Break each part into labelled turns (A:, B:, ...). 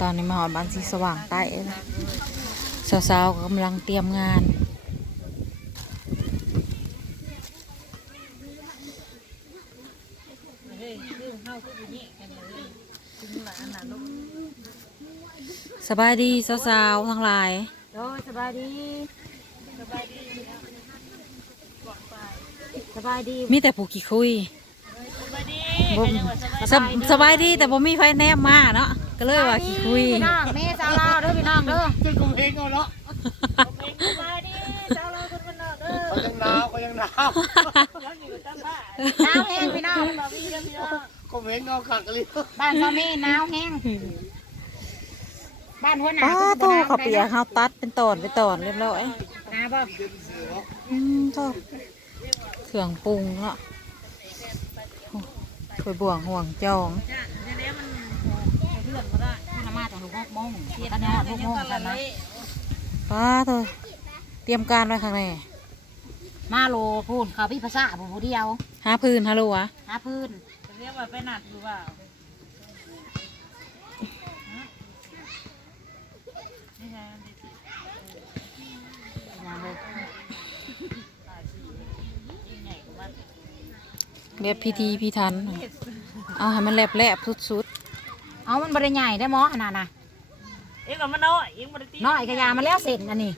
A: ตอนนี้มาหอดบ้านสีสว่างใต้แล้วสาวๆก็กำลังเตรียมงานสบายดีสาวๆทั้งหลาย
B: โดยสบายดีสบายดีสบายดี
A: มีแต่ผู้ขี้คุยบ่สบสบายดีแต่ผมมีไฟแนมมาเนาะ ก็เลยว่าขี้คุย
B: พี่น้องแม่สาวลาวเด้อพี่น้องเด้อ
C: เป็นกงเพลงเอาเนาะ
B: สบายดีสาวลาวคนบ้านนอกเด้อ
C: เขายังหนาวเขายังหนาว
B: หนาวแห้งพี่น้อง
C: ก็เพลงเอาขักกันเลย
B: บ้านซามีหนาวแห้งบ้านหัวหนา
A: ป้า
B: คือ
A: โต
B: บ่หนาว
A: เขาวเปียกเขาตัดเป็นตอนเป็นตอนเรียบร้อย
B: หนาวบ่
A: อืมโตเครื่องปรุงเนาะโอ้ถ้วยบ่วงห่วงจอง
B: เพื่ อนบ่ได้คุณมาแต่หกโมงตอนนี้หกโมงกันนะ
A: ป้าโตเตรียมการไว้ข้างใน
B: มาโลพูนเขาพี่ภาษาผู้เดียว
A: หาพื้นฮัลโหลวะ
B: หาพื้น
D: เรียกว่าไปหนักหรือเปล่าไม่ใช่มันติด
B: อย่างเลย
D: ยิ่งใหญ่กว่ามัน
A: เรียบพิธีพิธัน เอาให้มันแลบๆสุด
B: เอามันบริใหญ่ได้หมอขนาดน่ะ
D: เอ็งกับมันน้อยเอ็งบริตี
B: น้อยกระยามาแล้วเสร็จอันนี้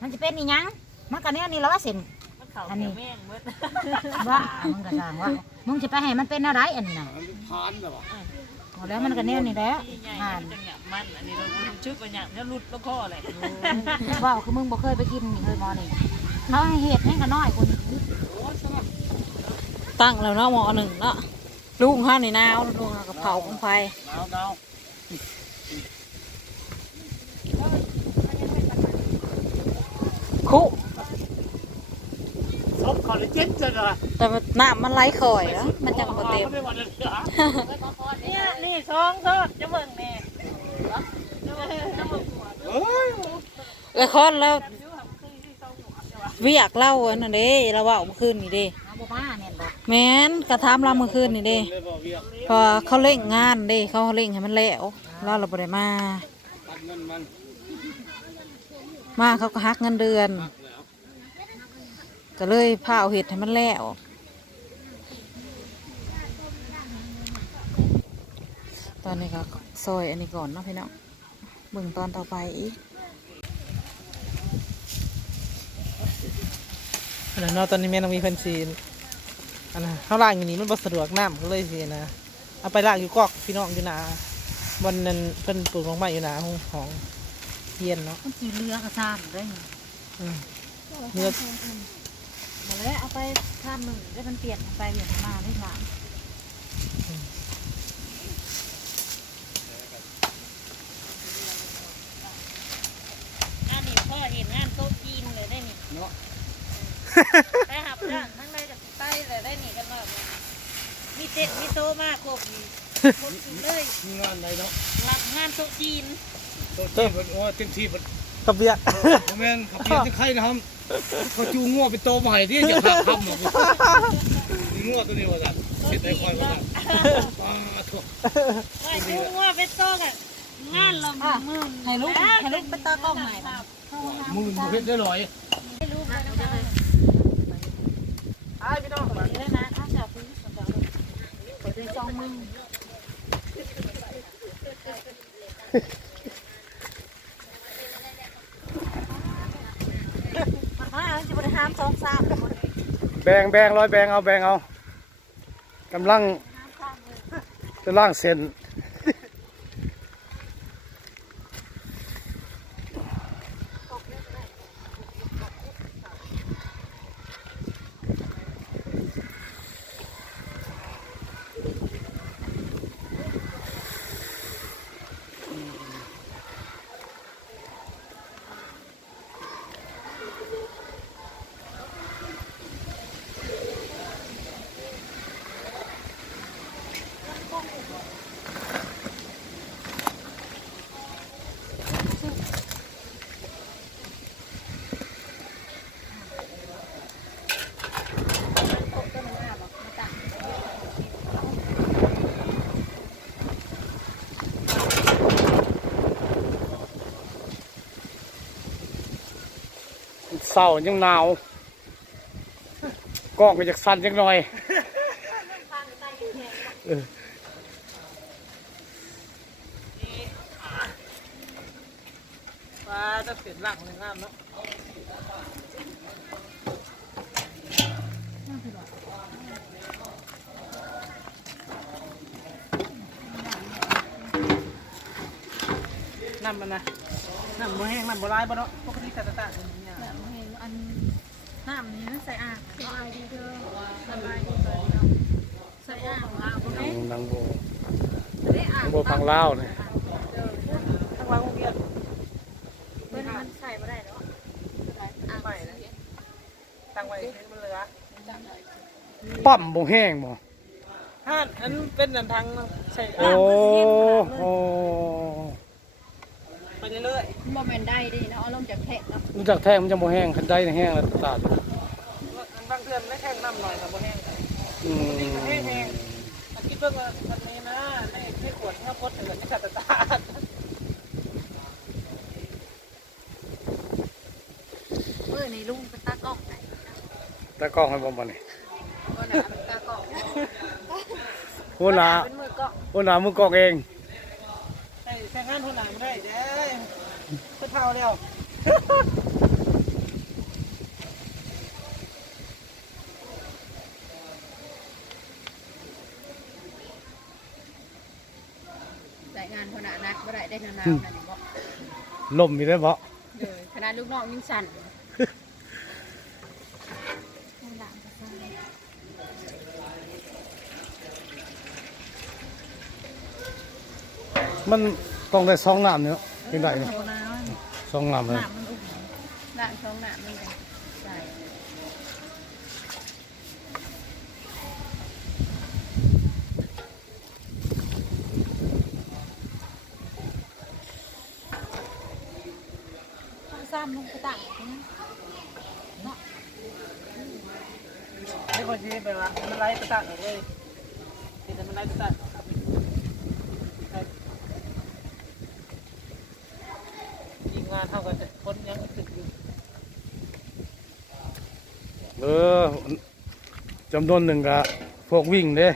B: มันจะเป็นอีหยังมันกันเนี้ยนี่แล้วว่าเสร็จ
D: มันเข่า
B: อันนี้
D: เขียวแม่งเบิด
B: ว่ามึงกระจางว่ามึงจะไปให้มันเป็นอะไรอันนี้น่ะ
C: มันผ่านแบบว่า
B: เอาแล้วมันกันเนี้ยนี่แหล้ว
D: ยิ่งใหญ่
B: อ่าน
D: มันจะหยับมันอันนี้เราดูชึกไปหยับแล้วหลุดแล้วข้ออะไร
B: ว่าคือมึงบ่เคยไปกินนี่เคยมอนี่เขาให้เห็ดให้กันน้อยคนนี้
A: ๆตั้งแล้วเนาะหมอหนึ่งเนาะ ลุงห้านี่นาวลุงเอากับเผาของไฟ
C: นาวนาว
A: คุ
C: ซบคอลลาเจนจะนะ
A: แต่น้ำมันไหลข่อยแล้วมันจังบ่เต็ม
C: ไม่ได้วันเลยเหรอ
D: เนี่ยนี่ซองทอดจะเบิ่งแม่เอ้
A: ยคอนแล้ว เวียกเล่าอันนั้นเด้เราเว่าเมื่อคืนนี่เด้
B: เอาบ่มาเนี่ยบอก
A: แม้นกระทำเราเมื่อคืนนี่เด้
C: เลยบอกเวียก
A: พอเขาเร่งงานเด้เขาเร่งให้มันแล้วเราเราบ่ได้มา
C: ตัดเงินมัน
A: มาเขาก็หักเงินเดือน
C: แล้ว
A: ก็เลยพาเอาเห็ดให้มันแล้วตอนนี้ก็ซอยอันนี้ก่อนเนาะพี่น้องเบิ่งตอนต่อไปอีก อันนั้นเนาะตอนนี้แม่ต้องมีเพิ่นซีนอันนั้นเขาล่างอยู่นี่มันบ่สะดวกน้ำก็เลยสินะเอาไปล่างอยู่กอกพี่น้องอยู่นาวันนั้นเพิ่นปลูกลงไม้อยู่นาห้องของเทียนเนาะ
B: มันสีเรือกระซ่านได้ไง
A: อืม เนื้อ
B: มาแล้วเอาไปข้ามหนึ่งได้มันเปลี่ยนไปเปลี่ยนมาได้หลาน
D: งานนี่พ่อเห็นงานโต๊ะจีนเลยได้นี่
C: เนาะ
D: ไปหับจ้างทั้งในกับใต้เลยได้นี่กันแบบมีเต็ดมีโต๊ะมากครบ มีครบสุดเลย
C: มีงานอะไรเนาะ
D: รับงานโต๊ะจีน
C: โต๊ะที่มันโอ้เต็มที่มัน
A: กระเบีย
C: ผมแม่นขับเพียรที่ใครนะครับเขาจูงัวเป็นโตใหม่ที่จะขับทำหมดงัวตัวนี้ว่าจะเสร็จได้ค่อยว่าจะป้าทั่ว
D: ว่าจูงว่าเป็นโต๊ะกันงานละหมื่น
A: ให้ลูกให้ลูกไปตากล้องใหม่
C: มึงเพชรได้ลอย
B: ได้นะถ้าจะซื้อสำหรับเปิดเป็นซองมึง
A: มาจะบริหารสองสาม
C: แบงแบงร้อยแบงเอาแบงเอากำลังจะล่างเส้น ร้ายังหนาวกล้องก็จะสั่นจังหน่อยเออ
E: ปลาจะเสร็จหลังในน้ำเนาะน้ำมันนะน้ำมันแห้งน้ำบัวลายบ่เนาะปกติแต่ตะตะอย่างเงี้ย
D: แบบเห็น อันน้ำนี้ใส่อ่างสบายดีเด้อสบายดีเลยเนาะใส่อ่างอ่างบ่แม่
C: นางโบ
D: ได้อ่านา
C: งโบฟังเล่าวเนี่ย
E: ทั้งวันโรงเรียน
D: เพิ่นมันใส่บ่ได้เนาะอ่าง
E: ไปนะตั้งไว้ให้มันเหลือ
C: ปั๊มบ่แห้งบ่
E: ห้านอันเป็นอันทางใช่
C: โอ้โอ้
E: ไปเรื่อย
D: บ่แม่นได้ดิเนาะเอาลงจากแพะเนาะ
C: รู้จักแท้มันจะบ่แห้งคันได้แห้งแล้วตาด
E: ๆอันบางเทือนไม่แห้งน้ำหน่อยแต่บ่แห้ง
C: อืม
E: นี่ก็แห้งแห้งอันคิดเพิ่งว่าอันนี้นะในที่ขวดที่เขาพดถึงที่ขัดตา
D: เมื่อนี้ลุงไปตากล้องไหน
C: ตากล้องให้บ่บ่นี่
D: บ่น่ะตากล้อง
C: หัวหน้า
D: เป็นมือกล้อง
C: หัวหน้ามือกล้องเอง
E: ใช่ใช้งานคนหนังไม่ได้เด้เพื่อเท่าแล้ว
D: ใส่งานขนาดนักบ่ได้ได้นานๆนั่นนี่บ่
C: ล่มมีได้บ่
D: เด้อขนาดลูกน้องยังสั่น
C: มัน ต้องได้สองน้ำเนี่ยเป็นได้เนี่ยสองน้ำเลย
D: น้ำมันอุ่นน้ำช่องน้ำมันกันใส่ต้องซ้ำลงไปต่างกันเนาะ
E: ให้คนชี้ไปว่ามันไล่ไปตัดเลยที่แต่มันไล่ไปตัด ยิงงานเท่ากันคนยังตึกอยู่
C: เออจำนวนหนึ่งก็พวกวิ่งเด้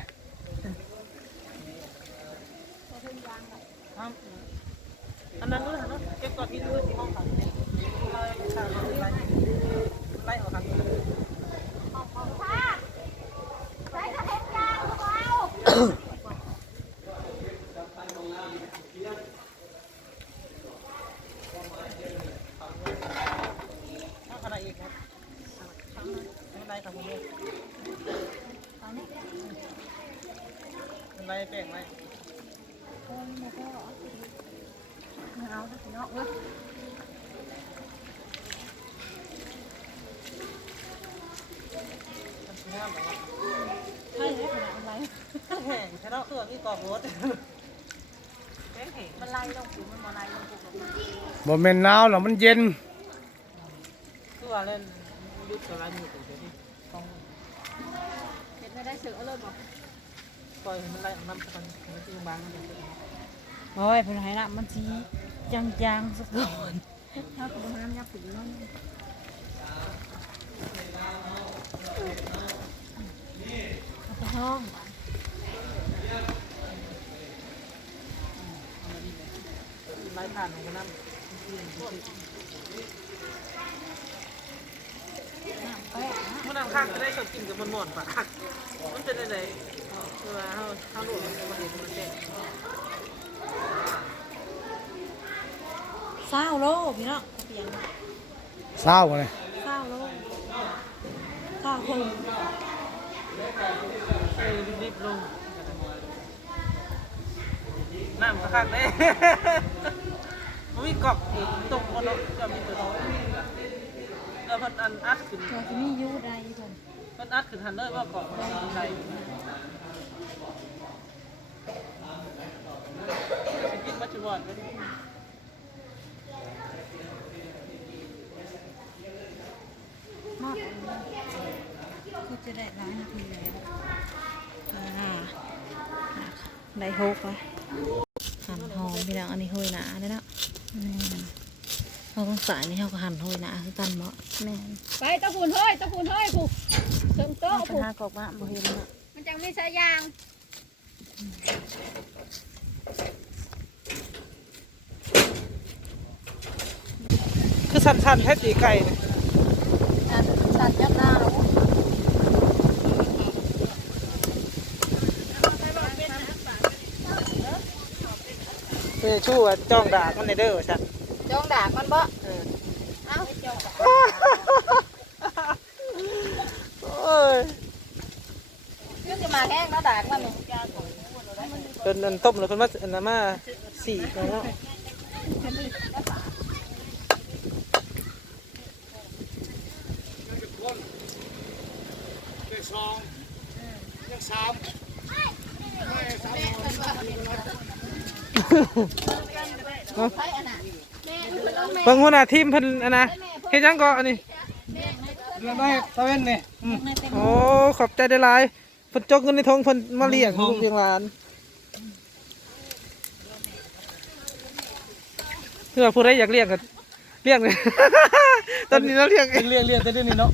E: อันนั้นก็เนาะเก็บก่อนที่ดูที่ห้องขังไล่ไล่ออกครับถ้าขนาดอีกครับไม่ไล่ทำคนเดียวไล่แป้งไล่
D: เอาสิเนาะเว้ย
E: งามเหรอ
D: ใช่เลยขนาดอะไร
E: แห้งใช่ เนาะคือมีกอกรถแห้งแห้ง
D: มันไล่ลงผิวมันมาไล่ลงปุ๊บลงมา
C: บ่แม่นหนาวหรอกมันเย็น
E: คือว่าเล่นยุดกับร้านอยู่ตรงนี้ต้อง
D: เห็นไม่ได้เสือเลยบอก
E: ปล่อยให้มันไล่ออกน้ำสักมันจะยังบางมันจะ
A: โอ้ยเป็นไงละมันสีจางๆสักก่อน
D: ถ้าคุณน้ำยับผิวนั่น
A: เอาไปห้อง
E: ไล่ผ่านของน้ำ
D: แป้งน
E: มันน้ำข้างก็ได้ชอบกินกับมันหมดปะมันเป็นอะไรคือว่าเขาเขาหลวงมาเห็นมันแก่
A: เศร้าโลพี่น้องเปียง
C: เศร้าเลย
A: เศร้าโลเศร้าคน
E: เออรีบลงน้ำก็ข้างได้มั นมีกรอบตกบนรถจะมีตัวแล้วพันอันอัดขึ้น
A: ตัวที่มียูใดผม
E: มันอัดขึ้นทันเลยว่าเกาะมันใดจะกินปัจจุบันไม่ได้
A: มากคือจะได้ร้ายนาทีแล้วอ่าได้หกเลยหั่นหอมพี่น้องอันนี้ห้อยหนาเลยเนาะอืมเราต้องสายนี่เขาก็หันห้อยหนะคือกันเหมาะแม่น
F: ไปตะปูนเฮ้ยตะปูนเฮ้ยผูกเติมโต๊ะ
A: เอาไป
F: ผูก
A: หากอกว่าบ่เห็นเนาะ
F: มันจังไม่ใช่ยาง
E: คือสั่นๆแท้ตีไก่เนี่ย
A: สันยับ่
E: ชู้ว่าจ้องด่ามันในเด้อฉัน
F: จงด่ามันบ่
E: เออ
F: เอ้า
E: โอ้ย
F: ยังจะมาแห้งแล้วด่ามันนี่
E: เพิ่นอันต้มแล้วเพิ่นมาอันนั้นมาสี่เนาะ
C: ได้สองได้สาม
E: เบิ่งหัวหน้าทีมเพิ่นอันนะเฮ็ดหยังก็อันนี้
C: เรื่องได้ตะเว้นนี่อืม
E: โอ้ขอบใจได้หลายเพิ่นจกเงินในทงเพิ่นมาเลี้ยงลูกเลี้ยงหลานเพื่อผู้ใดอยากเลี้ยงก็เลี้ยงเลย ตอนนี้เราเลี้ยงเอง
C: เรียกเรียกแต่เดี๋ยวนี้เนาะ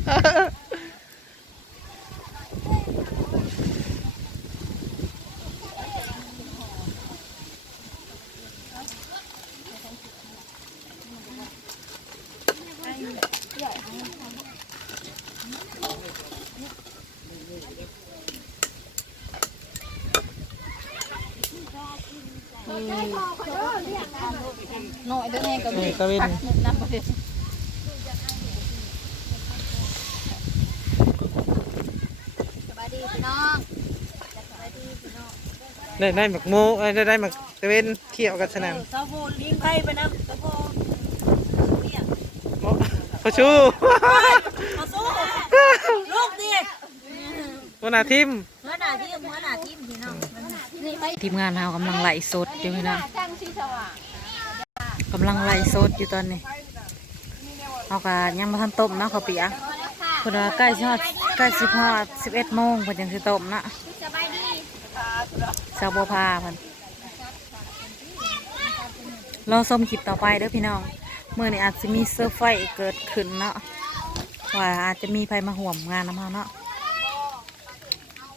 F: อแม่ก็มี
E: นี่ตะเวน
F: นับบ่ได้สบายดีพี่น้อง
E: ได้ได้หมักโมเอ้ยได้ได้หมักตะเวนเขี่ยวกันสนั่น
D: เสาโบนลิงไพ่ไปน้ำเสาโบนเนี่ย
E: โมพอชู
D: มาสู้ลูกดิ
E: หัวหน้าทีม
D: หัวหน้าทีมหัวหน้าทีมพี่น้อง
F: นี่ไป
A: ทีมงานเรากำลังไล่สดอยู่พี่น้อง
F: จังสีสว่าง
A: กำลังไล่สดอยู่ตอนนี้เอากะยังมาทันต้มเนาะข้าวเปียกเพิ่นว่าใกล้สิฮอดใกล้สิฮอดโมงเพิ่นจังสิต้มนะ
F: สา
A: วบัวพาพิ่นรอชมคลิปต่อไปเด้อพี่น้องเมื้อนี้อาจสิมีเซอร์ไพรส์เกิดขึ้นเนาะว่าอาจจะมีไผมาห่วมงานนำเฮาเนาะ